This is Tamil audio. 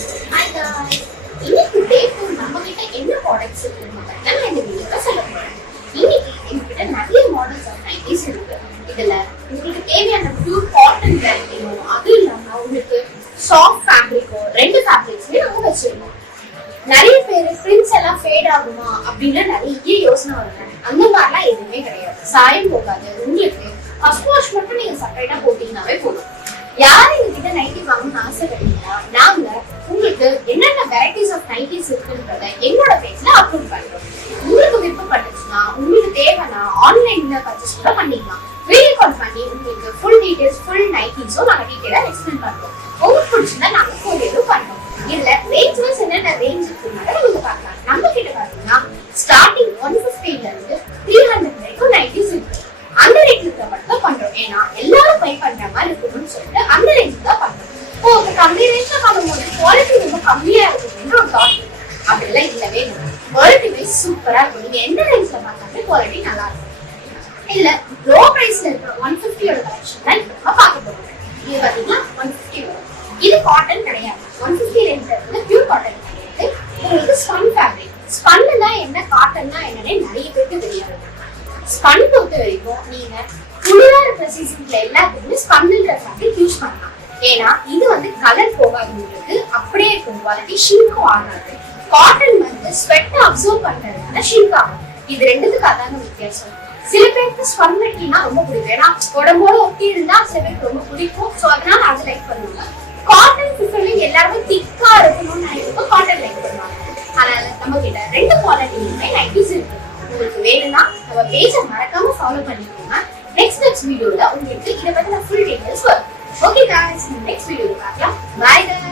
Hi guys. இன்னைக்கு டேட்ல நம்ம கிட்ட என்ன ப்ராடக்ட்ஸ் இருக்குன்னு பார்த்தா நான் இந்த வீடியோல சொல்ல போறேன். இன்னைக்கு எங்ககிட்ட நிறைய மாடல்ஸ் ஆஃப் நைட்டிஸ் இருக்கு. இதுல உங்களுக்கு தேவையான பியூர் காட்டன் வேணும், அது இல்லாம உங்களுக்கு சாஃப்ட் ஃபேப்ரிக்கோ ரெண்டு ஃபேப்ரிக்ஸ்மே நம்ம வச்சிருக்கோம். நிறைய பேர் பிரிண்ட்ஸ் எல்லாம் ஃபேட் ஆகுமா அப்படின்னு நிறைய யோசனை வருங்க. அந்த மாதிரிலாம் எதுவுமே கிடையாது. சாயம் போகாது. உங்களுக்கு ஃபர்ஸ்ட் வாஷ் மட்டும் நீங்க செப்பரேட்டா போட்டீங்கன்னாவே போதும். யாரும் எங்ககிட்ட நைட்டி வாங்கணும்னு ஆசைப்படுறீங்களா? நாங்க உங்களுக்கு என்னென்ன வெரைட்டிஸ் ஆஃப் நைட்டிஸ் இருக்குன்றத எங்களோட பேஜ்ல அப்லோட் பண்றோம். உங்களுக்கு விருப்பப்பட்டுச்சுன்னா உங்களுக்கு தேவைன்னா ஆன்லைன்ல பர்ச்சேஸ் கூட பண்ணிக்கலாம். வீடியோ கால் பண்ணி உங்களுக்கு ஃபுல் டீடைல்ஸ் ஃபுல் நைட்டிஸும் நாங்க டீடைலா எக்ஸ்பிளைன் பண்றோம். உங்களுக்கு பிடிச்சிருந்தா நாங்க கொரியரும் பண்றோம். இதுல ரேஞ்ச் வைஸ் என்னென்ன ரேஞ்ச் இருக்குன்னு நீங்க பார்க்கலாம். நம்ம கிட்ட பாத்தீங்கன்னா ஸ்டார்டிங் 150 ல இருந்து 300 வரைக்கும் நைட்டிஸ் இருக்கு. அந்த ரேஞ்சுக்கு மட்டும் பண்றோம். ஏன்னா எல்லாரும் பை பண்ற மாதிரி இருக்கணும்னு சொல்லிட்டு அந்த ரேஞ்சுக்கு தான் பண்றோம். இப்போ கம்மி ரேஞ்ச்ல பண்ணும்போது குவாலிட்டி ரொம்ப கம்மியா இருக்குன்னு ஒரு தாட் இருக்கு. அப்படிலாம் இல்லவே இல்லை. குவாலிட்டி வைஸ் சூப்பரா இருக்கும். நீங்க எந்த ரேஞ்ச்ல பார்த்தாலும் குவாலிட்டி நல்லா இருக்கும். இல்ல லோ பிரைஸ்ல இருக்கிற 150 கலெக்ஷன் தான் இப்ப நம்ம பார்க்க போறோம். இது பாத்தீங்கன்னா 150 வரும். இது காட்டன் கிடையாது. 150 ரேஞ்ச்ல இருக்கிறது பியூர் காட்டன் கிடையாது. உங்களுக்கு ஸ்பன் ஃபேப்ரிக். ஸ்பன்னா என்ன, காட்டன்னா என்னன்னு நிறைய பேருக்கு தெரியாது. ஸ்பன் பொறுத்த வரைக்கும் நீங்க குளிரா இருக்கிற சீசன்ல எல்லாத்துக்குமே ஸ்பன்ன்ற ஃபேப்ரிக் யூஸ் பண்ணலாம். ஏன்னா இது வந்து கலர் போகாது, உங்களுக்கு அப்படியே இருக்கும், குவாலிட்டி ஷிங்கும் ஆகாது. காட்டன் வந்து ஸ்வெட் அப்சர்வ் பண்றதுனால ஷிங்க் ஆகும். இது ரெண்டுத்துக்கு அதாங்க வித்தியாசம். சில பேருக்கு ஸ்பன் நைட்டினா ரொம்ப பிடிக்கும். ஏன்னா உடம்போட ஒட்டி இருந்தா சில பேருக்கு ரொம்ப பிடிக்கும். ஸோ அதனால அதை லைக் பண்ணுவாங்க. காட்டன் பிரிஃபர்ல எல்லாருமே திக்கா இருக்கணும்னு நினைக்கிறப்ப காட்டன் லைக் பண்ணுவாங்க. அதனால நம்ம கிட்ட ரெண்டு குவாலிட்டியுமே நைட்டிஸ் இருக்கு. உங்களுக்கு வேணும்னா நம்ம பேஜை மறக்காம ஃபாலோ பண்ணிக்கோங்க. நெக்ஸ்ட் வீடியோல உங்களுக்கு இதை பத்தி நான் ஃபுல் டீடைல்ஸ் வரும். ஓகே गाइस, நெக்ஸ்ட் வீடியோல பார்க்கலாம். By guys.